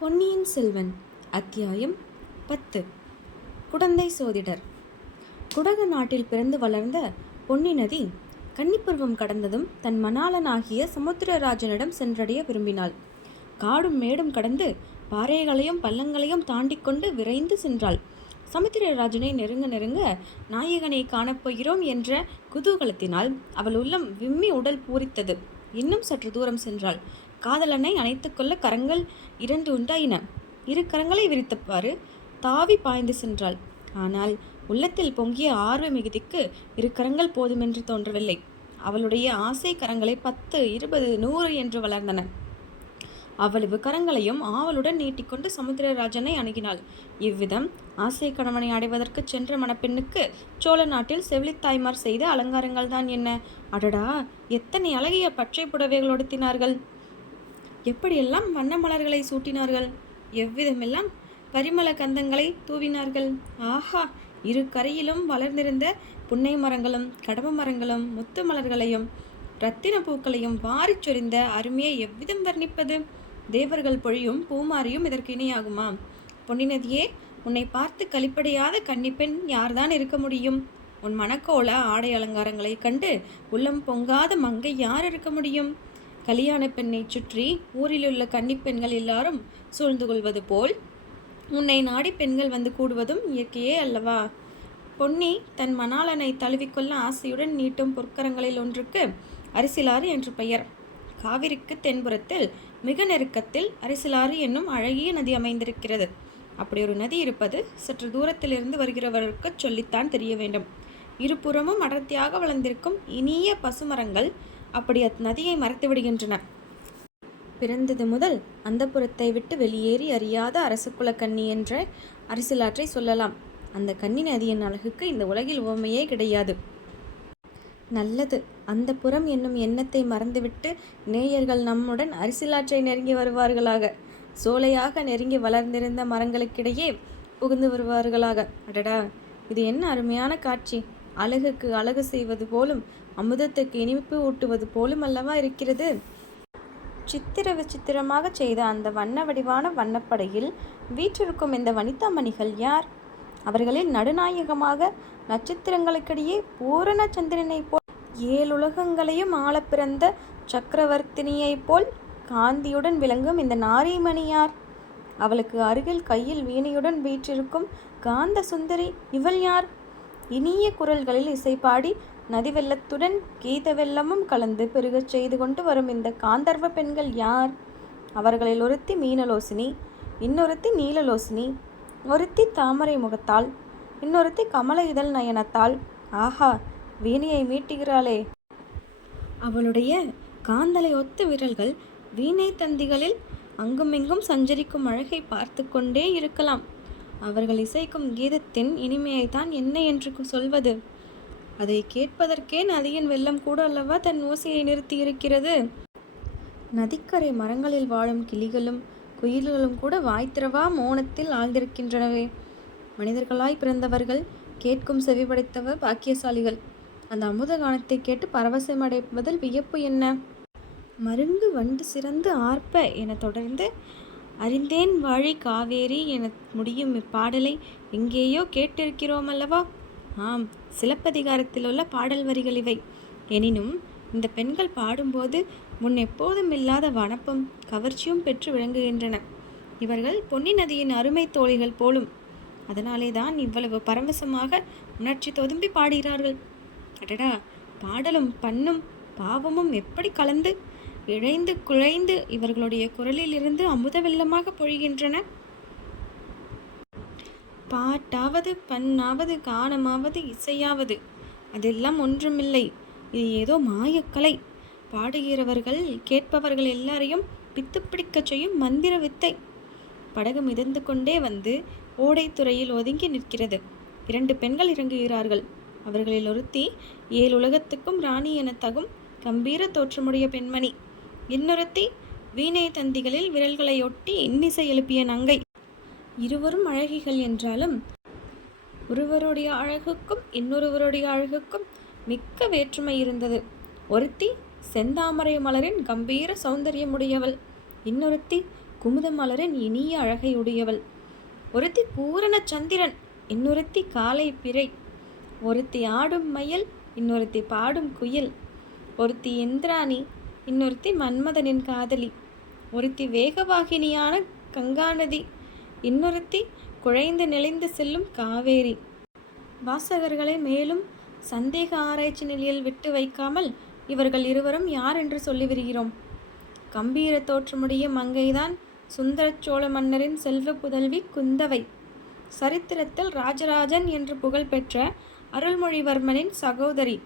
பொன்னியின் செல்வன் அத்தியாயம் பத்து. குடந்தை சோதிடர். குடகு நாட்டில் பிறந்து வளர்ந்த பொன்னி நதி கன்னிப்பருவம் கடந்ததும் தன் மணாளனாகிய சமுத்திரராஜனிடம் சென்றடைய விரும்பினாள். காடும் மேடும் கடந்து பாறைகளையும் பள்ளங்களையும் தாண்டிக் கொண்டு விரைந்து சென்றாள். சமுத்திரராஜனை நெருங்க நெருங்க நாயகனை காணப்போகிறோம் என்ற குதூகலத்தினால் அவள் உள்ளம் விம்மி உடல் பூரித்தது. இன்னும் சற்று தூரம் சென்றாள். காதலனை அணைத்துக்கொள்ள கரங்கள் இரண்டு உண்டாயின. இரு கரங்களை விரித்தவாறு தாவி பாய்ந்து சென்றாள். ஆனால் உள்ளத்தில் பொங்கிய ஆர்வ மிகுதிக்கு இரு கரங்கள் போதுமென்று தோன்றவில்லை. அவளுடைய ஆசை கரங்களை பத்து இருபது நூறு என்று வளர்ந்தன. அவ்வளவு கரங்களையும் ஆவலுடன் நீட்டிக்கொண்டு சமுத்திரராஜனை அணுகினாள். இவ்விதம் ஆசை கணவனை அடைவதற்கு சென்ற மணப்பெண்ணுக்கு சோழ நாட்டில் செவிலித்தாய்மார் செய்த அலங்காரங்கள் தான் என்ன? அடடா எத்தனை அழகிய பச்சை புடவைகள் உடுத்தினார்கள்! எப்படியெல்லாம் வண்ண மலர்களை சூட்டினார்கள்? எவ்விதமெல்லாம் பரிமள கந்தங்களை தூவினார்கள்? ஆஹா! இரு கரையிலும் வளர்ந்திருந்த புன்னை மரங்களும் கடம்ப மரங்களும் முத்து மலர்களையும் இரத்தின பூக்களையும் வாரிச் சொரிந்த அருமையை எவ்விதம் வர்ணிப்பது? தேவர்கள் பொழியும் பூமாரியும் இதற்கு இணையாகுமா? பொன்னினதியே உன்னை பார்த்து கழிப்படையாத கன்னிப்பெண் யார்தான் இருக்க முடியும்? உன் மணக்கோல ஆடை அலங்காரங்களை கண்டு உள்ளம் பொங்காத மங்கை யார் இருக்க முடியும்? கல்யாண பெண்ணை சுற்றி ஊரிலுள்ள கன்னிப்பெண்கள் எல்லாரும் சூழ்ந்து கொள்வது போல் உன்னை நாடி பெண்கள் வந்து கூடுவதும் இயற்கையே அல்லவா? பொன்னி தன் மணாளனை தழுவிக்கொள்ள ஆசையுடன் நீட்டும் பொற்கரங்களில் ஒன்றுக்கு அரிசிலாறு என்று பெயர். காவிரிக்கு தென்புறத்தில் மிக நெருக்கத்தில் அரிசிலாறு என்னும் அழகிய நதி அமைந்திருக்கிறது. அப்படி ஒரு நதி இருப்பது சற்று தூரத்திலிருந்து வருகிறவருக்கு சொல்லித்தான் தெரிய வேண்டும். இருபுறமும் அடர்த்தியாக வளர்ந்திருக்கும் இனிய பசுமரங்கள் அப்படி அந்நதியை மறைத்து விடுகின்றன. பிறந்தது முதல் அந்த புறத்தை விட்டு வெளியேறி அறியாத அரசகுல கன்னி என்ற அரசியலாற்றை சொல்லலாம். அந்த கன்னி நதியின் அழகுக்கு இந்த உலகில் உவமையே கிடையாது. நல்லது. அந்த புறம் என்னும் எண்ணத்தை மறந்துவிட்டு நேயர்கள் நம்முடன் அரிசிலாற்றை நெருங்கி வருவார்களாக. சோலையாக நெருங்கி வளர்ந்திருந்த மரங்களுக்கிடையே புகுந்து வருவார்களாக. அடடா! இது என்ன அருமையான காட்சி! அழகுக்கு அழகு செய்வது போலும் அமுதத்துக்கு இனிப்பு ஊட்டுவது போலும் அல்லவா இருக்கிறது? சித்திர விசித்திரமாக செய்த அந்த வண்ண வடிவான வண்ணப்படையில் வீற்றிருக்கும் இந்த வனிதாமணிகள் யார்? அவர்களில் நடுநாயகமாக நட்சத்திரங்களுக்கிடையே பூரண சந்திரனைப் போல் ஏழுலகங்களையும் ஆள பிறந்த சக்கரவர்த்தினியைப் போல் காந்தியுடன் விளங்கும் இந்த நாரிமணியார் அவளுக்கு அருகில் கையில் வீணையுடன் வீற்றிருக்கும் காந்த சுந்தரி இவள் யார்? இனிய குரல்களில் இசைப்பாடி நதி வெள்ளத்துடன் கீத வெள்ளமும் கலந்து பெருகச் செய்து கொண்டு வரும் இந்த காந்தர்வ பெண்கள் யார்? அவர்களில் ஒருத்தி மீனலோசினி இன்னொருத்தி நீலலோசினி ஒருத்தி தாமரை முகத்தால் இன்னொருத்தி கமல இதழ் நயனத்தால். ஆஹா வீணையை மீட்டுகிறாளே. அவளுடைய காந்தலை ஒத்த விரல்கள் வீணை தந்திகளில் அங்குமிங்கும் சஞ்சரிக்கும் அழகை பார்த்து கொண்டே இருக்கலாம். அவர்கள் இசைக்கும் கீதத்தின் இனிமையைத்தான் என்ன என்று சொல்வது. அதை கேட்பதற்கே நதியின் வெள்ளம் கூட அல்லவா தன் ஓசையை நிறுத்தி இருக்கிறது நதிக்கரை மரங்களில் வாழும் கிளிகளும் குயில்களும் கூட வாய்த்திரவா மோனத்தில் ஆழ்ந்திருக்கின்றனவே. மனிதர்களாய் பிறந்தவர்கள் கேட்கும் செவி படைத்தவர் பாக்கியசாலிகள். அந்த அமுத கானத்தை கேட்டு பரவசம் அடைப்பதில் வியப்பு என்ன? மருங்கு வண்டு சிறந்து ஆர்ப்ப என தொடர்ந்து அறிந்தேன் வாழி காவேரி என முடியும் இப்பாடலை எங்கேயோ கேட்டிருக்கிறோம் அல்லவா ஆம் சிலப்பதிகாரத்தில் உள்ள பாடல் வரிகள் இவை. எனினும் இந்த பெண்கள் பாடும்போது முன் எப்போதும் இல்லாத வனப்பும் கவர்ச்சியும் பெற்று விளங்குகின்றன. இவர்கள் பொன்னி நதியின் அருமை தோழிகள் போலும். அதனாலே தான் இவ்வளவு பரவசமாக உணர்ச்சி தொதும்பி பாடுகிறார்கள். அடடா பாடலும் பண்ணும் பாவமும் எப்படி கலந்து இழைந்து குழைந்து இவர்களுடைய குரலில் இருந்து அமுத வெள்ளமாக பொழிகின்றன? பாட்டாவது பண்ணாவது காணமாவது இசையாவது. அதெல்லாம் ஒன்றுமில்லை. இது ஏதோ மாயக்கலை. பாடுகிறவர்கள் கேட்பவர்கள் எல்லாரையும் பித்து பிடிக்கச் செய்யும் மந்திர வித்தை. படகு மிதந்து கொண்டே வந்து ஓடைத்துறையில் ஒதுங்கி நிற்கிறது. இரண்டு பெண்கள் இறங்குகிறார்கள். அவர்களில் ஒருத்தி ஏழு உலகத்துக்கும் ராணி என தகும் கம்பீர தோற்றமுடைய பெண்மணி. இன்னொருத்தி வீணை தந்திகளில் விரல்களை ஒட்டி இன்னிசை எழுப்பிய நங்கை. இருவரும் அழகிகள் என்றாலும் ஒருவருடைய அழகுக்கும் இன்னொருவருடைய அழகுக்கும் மிக்க வேற்றுமை இருந்தது. ஒருத்தி செந்தாமரை மலரின் கம்பீர சௌந்தரியமுடையவள் இன்னொருத்தி குமுதமலரின் இனிய அழகை உடையவள் ஒருத்தி பூரண சந்திரன் இன்னொருத்தி காலை பிறை. ஒருத்தி ஆடும் மயில் இன்னொருத்தி பாடும் குயில். ஒருத்தி இந்திராணி இன்னொருத்தி மன்மதனின் காதலி. ஒருத்தி வேகவாகினியான கங்காநதி இன்னொருத்தி குழைந்து நெளிந்து செல்லும் காவேரி. வாசகர்களை மேலும் சந்தேக ஆராய்ச்சி நிலையில் விட்டு வைக்காமல் இவர்கள் இருவரும் யார் என்று சொல்லிவிடுகிறோம்? கம்பீர தோற்றமுடைய மங்கைதான் சுந்தர சோழ மன்னரின் செல்வ புதல்வி குந்தவை. சரித்திரத்தில் ராஜராஜன் என்று புகழ்பெற்ற அருள்மொழிவர்மனின் சகோதரி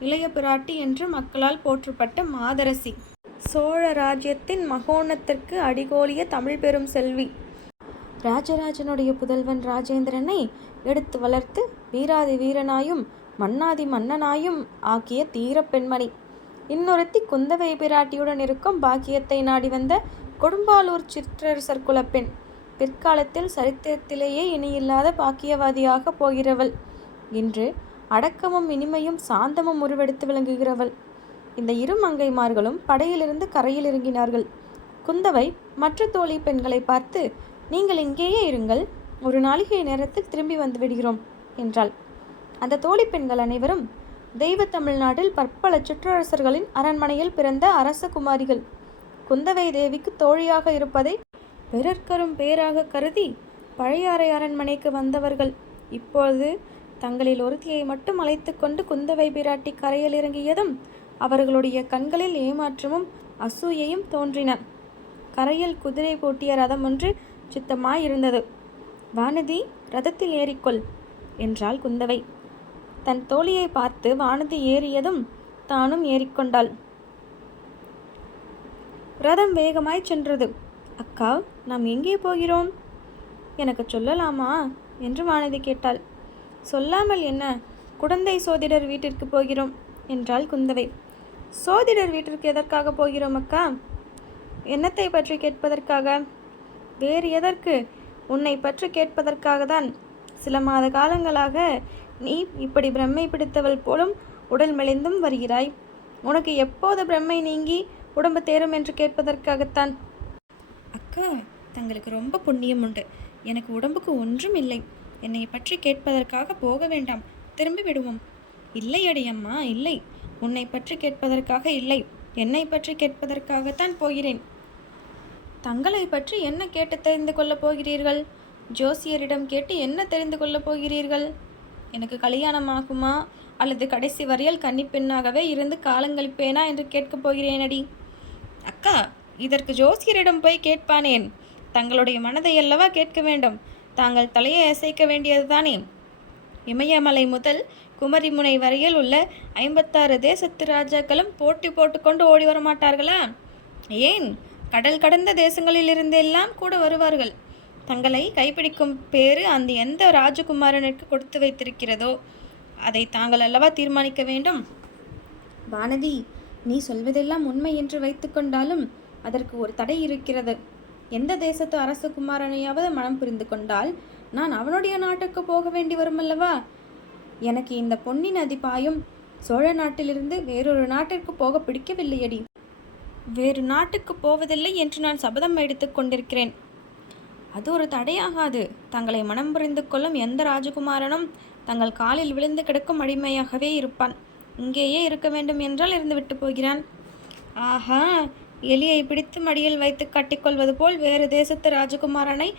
இளைய பிராட்டி என்று மக்களால் போற்றப்பட்ட மாதரசி. சோழ ராஜ்யத்தின் மகோணத்திற்கு அடிகோலிய தமிழ் பெரும் செல்வி. ராஜராஜனுடைய புதல்வன் ராஜேந்திரனை எடுத்து வளர்த்து வீராதி வீரனாயும் மன்னாதி மன்னனாயும் ஆக்கிய தீர பெண்மணி. இன்னொருத்தி குந்தவை பிராட்டியுடன் இருக்கும் பாக்கியத்தை நாடி வந்த கொடும்பாலூர் சிற்றரசர் குலப்பெண் பிற்காலத்தில் சரித்திரத்திலேயே இனியில்லாத பாக்கியவாதியாக போகிறவள். இன்று அடக்கமும் இனிமையும் சாந்தமும் உருவெடுத்து விளங்குகிறவள். இந்த இரு மங்கைமார்களும் படையிலிருந்து கரையில் இறங்கினார்கள். குந்தவை மற்ற தோழி பெண்களை பார்த்து நீங்கள் இங்கேயே இருங்கள் ஒரு நாளிகை நேரத்தில் திரும்பி வந்து விடுகிறோம் என்றாள். அந்த தோழி பெண்கள் அனைவரும் தெய்வ தமிழ்நாட்டில் பற்பல சிற்றரசர்களின் அரண்மனையில் பிறந்த அரச குமாரிகள் குந்தவை தேவிக்கு தோழியாக இருப்பதை பிறர்க்கரும் பேராக கருதி பழையாறை அரண்மனைக்கு வந்தவர்கள் இப்பொழுது தங்களில் ஒருத்தியை மட்டும் அழைத்து கொண்டு குந்தவை பிராட்டி கரையில் இறங்கியதும் அவர்களுடைய கண்களில் ஏமாற்றமும் அசூயையும் தோன்றின. கரையில் குதிரை பூட்டிய ரதம் ஒன்று சித்தமாயிருந்தது. வானதி ரதத்தில் ஏறிக்கொள் என்றாள் குந்தவை. தன் தோழியை பார்த்து வானதி ஏறியதும் தானும் ஏறிக்கொண்டாள். ரதம் வேகமாய் சென்றது. அக்கா நாம் எங்கே போகிறோம்? எனக்கு சொல்லலாமா? என்று வானதி கேட்டாள். சொல்லாமல் என்ன? குடந்தை சோதிடர் வீட்டிற்கு போகிறோம் என்றாள் குந்தவை. சோதிடர் வீட்டிற்கு எதற்காக போகிறோம் அக்கா? என்னத்தை பற்றி கேட்பதற்காக? வேறு எதற்கு? உன்னை பற்றி கேட்பதற்காக தான் சில மாத காலங்களாக நீ இப்படி பிரம்மை பிடித்தவள் போலும் உடல் மெலிந்தும் வருகிறாய். உனக்கு எப்போது பிரம்மை நீங்கி உடம்பு தேரும் என்று கேட்பதற்காகத்தான்? அக்கா தங்களுக்கு ரொம்ப புண்ணியம் உண்டு. எனக்கு உடம்புக்கு ஒன்றும் இல்லை. என்னை பற்றி கேட்பதற்காக போக வேண்டாம். திரும்பி விடுவோம். இல்லை அம்மா இல்லை. உன்னை பற்றி கேட்பதற்காக இல்லை. என்னை பற்றி கேட்பதற்காகத்தான் போகிறேன். தங்களை பற்றி என்ன கேட்டு தெரிந்து கொள்ளப் போகிறீர்கள்? ஜோசியரிடம் கேட்டு என்ன தெரிந்து கொள்ளப் போகிறீர்கள்? எனக்கு கல்யாணம் ஆகுமா அல்லது கடைசி வரையில் கன்னிப்பெண்ணாகவே இருந்து காலங்களிப்பேனா என்று கேட்கப் போகிறேனடி. அக்கா இதற்கு ஜோசியரிடம் போய் கேட்பானேன். தங்களுடைய மனதை அல்லவா கேட்க வேண்டும்? தாங்கள் தலையை அசைக்க வேண்டியதுதானே? இமயமலை முதல் குமரிமுனை வரையில் உள்ள ஐம்பத்தாறு தேசத்து ராஜாக்களும் போட்டி போட்டுக்கொண்டு ஓடி வர மாட்டார்களா ஏன்? கடல் கடந்த தேசங்களிலிருந்தெல்லாம் கூட வருவார்கள். தங்களை கைப்பிடிக்கும் பேரு அந்த எந்த ராஜகுமாரனுக்கு கொடுத்து வைத்திருக்கிறதோ அதை தாங்கள் அல்லவா தீர்மானிக்க வேண்டும்? வானதி நீ சொல்வதெல்லாம் உண்மை என்று வைத்துக்கொண்டாலும் அதற்கு ஒரு தடை இருக்கிறது. எந்த தேசத்து அரசகுமாரனையாவது மனம் புரிந்து கொண்டால் நான் அவனுடைய நாட்டுக்கு போக வேண்டி வருமல்லவா? எனக்கு இந்த பொன்னி நதி பாயும் சோழ நாட்டிலிருந்து வேறொரு நாட்டிற்கு போக பிடிக்கவில்லையடி. வேறு நாட்டுக்கு போவதில்லை என்று நான் சபதம் எடுத்துக் கொண்டிருக்கிறேன். அது ஒரு தடையாகாது. தங்களை மனம் புரிந்து கொள்ளும் எந்த ராஜகுமாரனும் தங்கள் காலில் விழுந்து கிடக்கும் அடிமையாகவே இருப்பான். இங்கேயே இருக்க வேண்டும் என்றால் இருந்துவிட்டு போகிறான். ஆஹா! எலியை பிடித்து மடியில் வைத்து கட்டிக்கொள்வது போல் வேறு தேசத்து ராஜகுமாரனை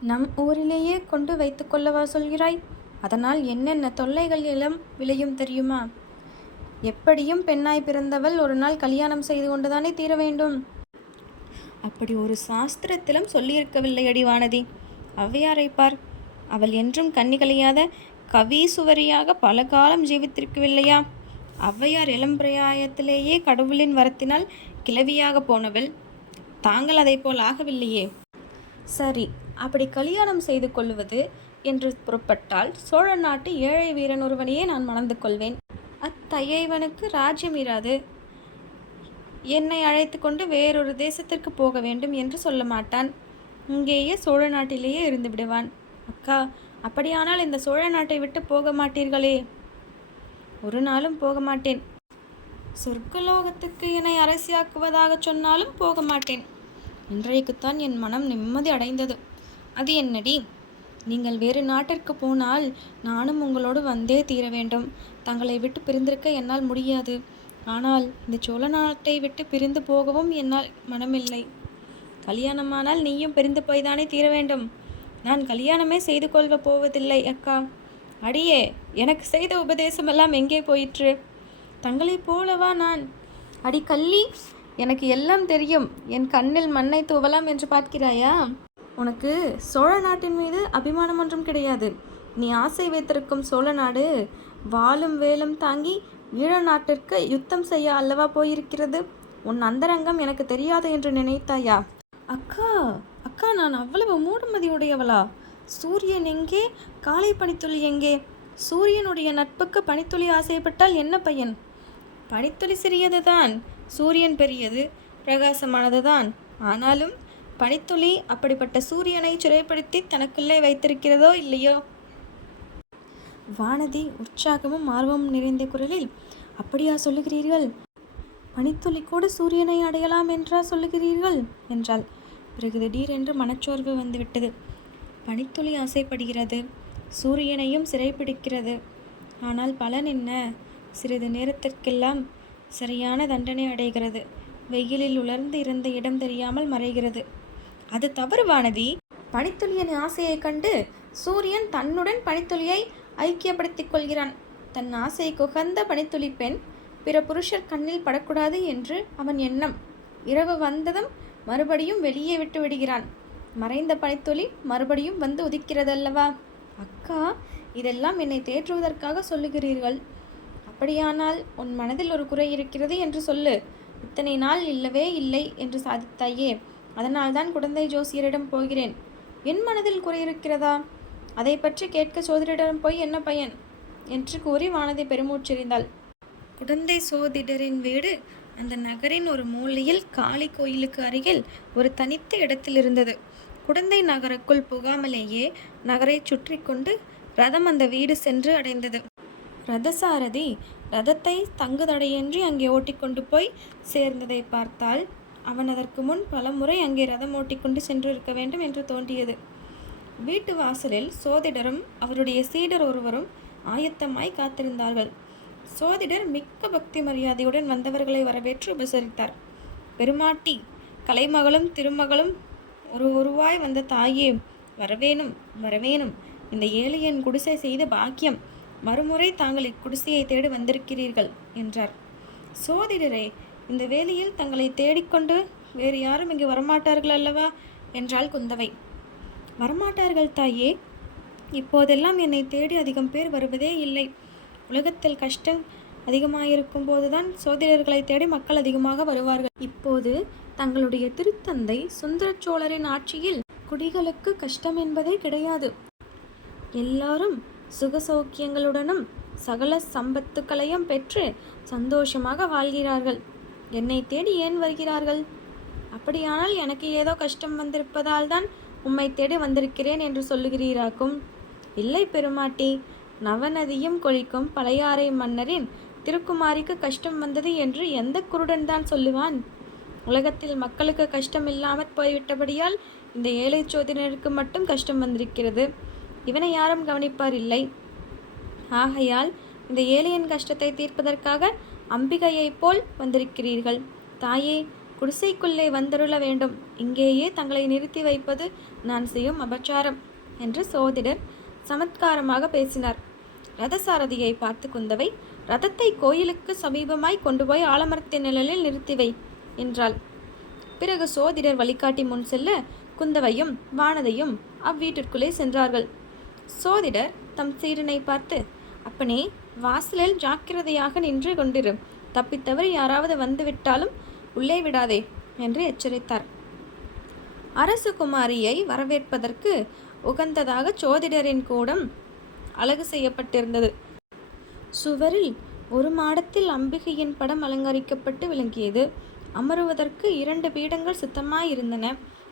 நம் ஊரிலேயே கொண்டு வைத்துக்கொள்ளவா சொல்கிறாய்? அதனால் என்னென்ன தொல்லைகள் எல்லாம் விளையும் தெரியுமா? எப்படியும் பெண்ணாய் பிறந்தவள் ஒரு நாள் கல்யாணம் செய்து கொண்டுதானே தீர வேண்டும்? அப்படி ஒரு சாஸ்திரத்திலும் சொல்லியிருக்கவில்லை அடிவானதி ஔவையாரை பார். அவள் என்றும் கண்ணிகளையாத கவீசுவரியாக பல காலம் ஜீவித்திருக்கவில்லையா? ஔவையார் இளம்பிரயாயத்திலேயே கடவுளின் வரத்தினால் கிளவியாக போனவள். தாங்கள் அதை போல் ஆகவில்லையே. சரி அப்படி கல்யாணம் செய்து கொள்வது என்று புறப்பட்டால் சோழ நாட்டு ஏழை வீரன் ஒருவனையே நான் மணந்து கொள்வேன். அத்தையைவனுக்கு ராஜ்யம் இராது. என்னை அழைத்து கொண்டு வேறொரு தேசத்திற்கு போக வேண்டும் என்று சொல்ல மாட்டான். இங்கேயே சோழ நாட்டிலேயே இருந்து விடுவான். அக்கா அப்படியானால் இந்த சோழ நாட்டை விட்டு போக மாட்டீர்களே? ஒரு நாளும் போக மாட்டேன். சொர்க்கலோகத்துக்கு என்னை அரசியாக்குவதாக சொன்னாலும் போக மாட்டேன். இன்றைக்குத்தான் என் மனம் நிம்மதி அடைந்தது. அது என்னடி? நீங்கள் வேறு நாட்டிற்கு போனால் நானும் உங்களோடு வந்தே தீர வேண்டும். தங்களை விட்டு பிரிந்திருக்க என்னால் முடியாது. ஆனால் இந்த சோழ நாட்டை விட்டு பிரிந்து போகவும் என்னால் மனமில்லை. கல்யாணமானால் நீயும் பிரிந்து போய்தானே தீர வேண்டும். நான் கல்யாணமே செய்து கொள்வ போவதில்லை அக்கா. அடியே எனக்கு செய்த உபதேசமெல்லாம் எங்கே போயிற்று? தங்களைப் போலவா நான்? அடி கள்ளி எனக்கு எல்லாம் தெரியும். என் கண்ணில் மண்ணை தூவலாம் என்று பார்க்கிறாயா? உனக்கு சோழ நாட்டின் மீது அபிமானம் ஒன்றும் கிடையாது. நீ ஆசை வைத்திருக்கும் சோழ நாடு வாளும் வேலும் தாங்கி ஈழ நாட்டிற்கு யுத்தம் செய்ய அல்லவா போயிருக்கிறது? உன் அந்தரங்கம் எனக்கு தெரியாது என்று நினைத்தாயா? அக்கா அக்கா நான் அவ்வளவு மூடுமதியுடையவளா? சூரியன் எங்கே? காலை பனித்துளி எங்கே? சூரியனுடைய நட்புக்கு பனித்துளி ஆசைப்பட்டால் என்ன பையன்? பனித்துளி சிறியதுதான் சூரியன் பெரியது பிரகாசமானதுதான். ஆனாலும் பனித்துளி அப்படிப்பட்ட சூரியனை சிறைப்படுத்தி தனக்குள்ளே வைத்திருக்கிறதோ இல்லையோ? வானதி உற்சாகமும் ஆர்வமும் நிறைந்த குரலில் அப்படியா சொல்லுகிறீர்கள்? பனித்துளி கூட சூரியனை அடையலாம் என்றா சொல்லுகிறீர்கள்? என்றாள். பிறகு திடீரென்று மனச்சோர்வு வந்துவிட்டது. பனித்துளி ஆசைப்படுகிறது சூரியனையும் சிறைப்பிடிக்கிறது. ஆனால் பலன் என்ன? சிறிது நேரத்திற்கெல்லாம் சரியான தண்டனை அடைகிறது. வெயிலில் உலர்ந்து இருந்த இடம் தெரியாமல் மறைகிறது. அது தவறு வானதி. பனித்துளியின் ஆசையைக் கண்டு சூரியன் தன்னுடன் பனித்துளியை ஐக்கியப்படுத்திக் கொள்கிறான். தன் ஆசை குகந்த பனித்துளி பெண் பிற புருஷர் கண்ணில் படக்கூடாது என்று அவன் எண்ணம். இரவு வந்ததும் மறுபடியும் வெளியே விட்டு விடுகிறான். மறைந்த பனித்துளி மறுபடியும் வந்து உதிக்கிறதல்லவா? அக்கா இதெல்லாம் என்னை தேற்றுவதற்காக சொல்லுகிறீர்கள். அப்படியானால் உன் மனதில் ஒரு குறை இருக்கிறது என்று சொல்லு. இத்தனை நாள் இல்லவே இல்லை என்று சாதித்தாயே. அதனால்தான் குழந்தை ஜோசியரிடம் போகிறேன். என் மனதில் குறையிருக்கிறதா? அதை பற்றி கேட்க சோதிடரிடம் போய் என்ன பயன்? என்று கூறி வானதி பெருமூச்செறிந்தாள். குடந்தை சோதிடரின் வீடு அந்த நகரின் ஒரு மூலையில் காளி கோயிலுக்கு அருகில் ஒரு தனித்த இடத்தில் இருந்தது குடந்தை நகருக்குள் புகாமலேயே நகரை சுற்றி கொண்டு ரதம் அந்த வீடு சென்று அடைந்தது. ரதசாரதி ரதத்தை தங்குதடையின்றி அங்கே ஓட்டிக்கொண்டு போய் சேர்ந்ததை பார்த்தால் அவன் அதற்கு முன் பலமுறை அங்கே ரதம் ஓட்டிக்கொண்டு சென்றிருக்க வேண்டும் என்று தோன்றியது. வீட்டு வாசலில் சோதிடரும் அவருடைய சீடர் ஒருவரும் ஆயத்தமாய் காத்திருந்தார்கள். சோதிடர் மிக்க பக்தி மரியாதையுடன் வந்தவர்களை வரவேற்று உபசரித்தார். பெருமாட்டி கலைமகளும் திருமகளும் ஒரு உருவாய் வந்த தாயே வரவேணும் வரவேணும். இந்த ஏழையன் குடிசை செய்த பாக்கியம். மறுமுறை தாங்கள் இக்குடிசையை தேடி வந்திருக்கிறீர்கள் என்றார். சோதிடரே இந்த வேலையில் தங்களை தேடிக்கொண்டு வேறு யாரும் இங்கு வரமாட்டார்கள் அல்லவா? என்றாள் குந்தவை. வரமாட்டார்கள் தாயே. இப்போதெல்லாம் என்னை தேடி அதிகம் பேர் வருவதே இல்லை. உலகத்தில் கஷ்டம் அதிகமாயிருக்கும் போதுதான் சோதிடர்களை தேடி மக்கள் அதிகமாக வருவார்கள். இப்போது தங்களுடைய திருத்தந்தை சுந்தர சோழரின் ஆட்சியில் குடிகளுக்கு கஷ்டம் என்பதே கிடையாது. எல்லாரும் சுக சௌக்கியங்களுடனும் சகல சம்பத்துக்களையும் பெற்று சந்தோஷமாக வாழ்கிறார்கள். என்னை தேடி ஏன் வருகிறார்கள்? அப்படியானால் எனக்கு ஏதோ கஷ்டம் வந்திருப்பதால் தான் உம்மை தேடி வந்திருக்கிறேன் என்று சொல்லுகிறீராக்கும். இல்லை பெருமாட்டி நவநதியும் கொழிக்கும் பழையாறை மன்னரின் திருக்குமாரிக்கு கஷ்டம் வந்தது என்று எந்த குருடன் தான் சொல்லுவான்? உலகத்தில் மக்களுக்கு கஷ்டம் இல்லாமற் போய்விட்டபடியால் இந்த ஏழை சோதனருக்கு மட்டும் கஷ்டம் வந்திருக்கிறது. இவனை யாரும் கவனிப்பார் இல்லை. ஆகையால் இந்த ஏழையின் கஷ்டத்தை தீர்ப்பதற்காக அம்பிகையைப் போல் வந்திருக்கிறீர்கள். தாயே குடிசைக்குள்ளே வந்தருள வேண்டும். இங்கேயே தங்களை நிறுத்தி வைப்பது நான் செய்யும் அபச்சாரம் என்று சோதிடர் சமத்காரமாக பேசினார். ரதசாரதியை பார்த்து குந்தவை ரதத்தை கோயிலுக்கு சமீபமாய் கொண்டு போய் ஆலமரத்தின் நிழலில் நிறுத்தி வை என்றாள். பிறகு சோதிடர் வழிகாட்டி முன் செல்ல குந்தவையும் வானதையும் அவ்வீட்டிற்குள்ளே சென்றார்கள். சோதிடர் தம் சீடனை பார்த்து அப்பனே வாசலில் ஜாக்கிரதையாக நின்று கொண்டிரு. தப்பித்தவரை யாராவது வந்துவிட்டாலும் உள்ளே விடாதே என்று எச்சரித்தார். அரசு குமாரியை வரவேற்பதற்கு உகந்ததாக சோதிடரின் கூடம் அழகு செய்யப்பட்டிருந்தது. சுவரில் ஒரு மாடத்தில் அம்பிகையின் படம் அலங்கரிக்கப்பட்டு விளங்கியது. அமருவதற்கு இரண்டு பீடங்கள் சுத்தமாயிருந்தன.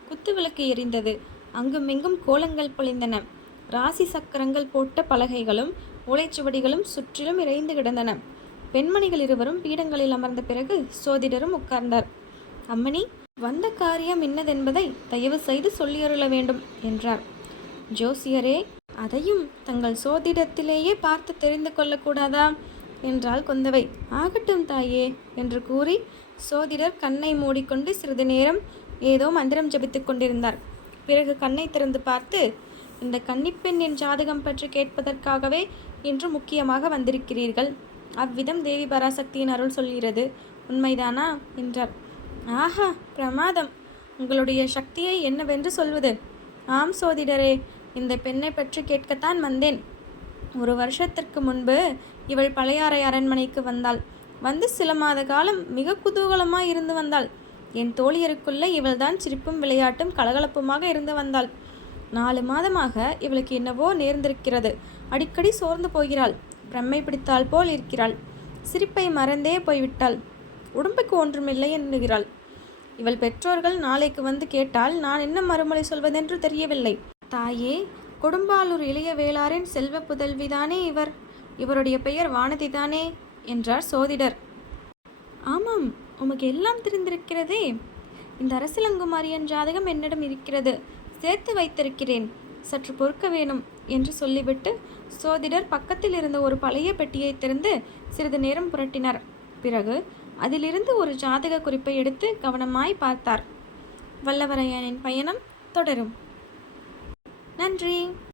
குத்துவிளக்கு எரிந்தது. அங்குமிங்கும் கோலங்கள் பொழிந்தன. ராசி சக்கரங்கள் போட்ட பலகைகளும் ஓலைச்சுவடிகளும் சுற்றிலும் இறைந்து கிடந்தன. பெண்மணிகள் இருவரும் பீடங்களில் அமர்ந்த பிறகு சோதிடரும் உட்கார்ந்தார். அம்மணி வந்த காரியம் இன்னதென்பதை தயவு செய்து சொல்லியருள வேண்டும் என்றார். ஜோசியரே அதையும் தங்கள் சோதிடத்திலேயே பார்த்து தெரிந்து கொள்ளக்கூடாதா என்றாள் குந்தவை. ஆகட்டும் தாயே என்று கூறி சோதிடர் கண்ணை மூடிக்கொண்டு சிறிது நேரம் ஏதோ மந்திரம் ஜபித்துக் கொண்டிருந்தார். பிறகு கண்ணை திறந்து பார்த்து இந்த கன்னிப்பெண்ணின் ஜாதகம் பற்றி கேட்பதற்காகவே இன்று முக்கியமாக வந்திருக்கிறீர்கள். அவ்விதம் தேவி பராசக்தியின் அருள் சொல்கிறது. உண்மைதானா? என்றார் ஆஹா பிரமாதம். உங்களுடைய சக்தியை என்னவென்று சொல்வது? ஆம் சோதிடரே இந்த பெண்ணை பற்றி கேட்கத்தான் வந்தேன். ஒரு வருஷத்திற்கு முன்பு இவள் பழையாறை அரண்மனைக்கு வந்தாள். வந்து சில மாத காலம் மிக குதூகலமாக இருந்து வந்தாள். என் தோழியருக்குள்ளே இவள்தான் சிரிப்பும் விளையாட்டும் கலகலப்புமாக இருந்து வந்தாள். நாலு மாதமாக இவளுக்கு என்னவோ நேர்ந்திருக்கிறது. அடிக்கடி சோர்ந்து போகிறாள். பிரம்மை பிடித்தாள் போல் இருக்கிறாள். சிரிப்பை மறந்தே போய்விட்டாள். உடம்புக்கு ஒன்றுமில்லை என்கிறாள் இவள் பெற்றோர்கள் நாளைக்கு வந்து கேட்டால் நான் என்ன மறுமொழி சொல்வதென்று தெரியவில்லை. தாயே கொடும்பாலூர் இளைய வேளாரின் செல்வ புதல்விதானே இவர்? இவருடைய பெயர் வானதி தானே? என்றார் சோதிடர். ஆமாம் உமக்கு எல்லாம் தெரிந்திருக்கிறதே. இந்த அரசிலங்குமாரியன் ஜாதகம் என்னிடம் இருக்கிறது. சேர்த்து வைத்திருக்கிறேன். சற்று பொறுக்க வேணும். என்று சொல்லிவிட்டு சோதிடர் பக்கத்தில் இருந்த ஒரு பழைய பெட்டியை திறந்து சிறிது நேரம் புரட்டினார். பிறகு அதிலிருந்து ஒரு ஜாதக குறிப்பை எடுத்து கவனமாய் பார்த்தார். வல்லவரையனின் பயணம் தொடரும். நன்றி.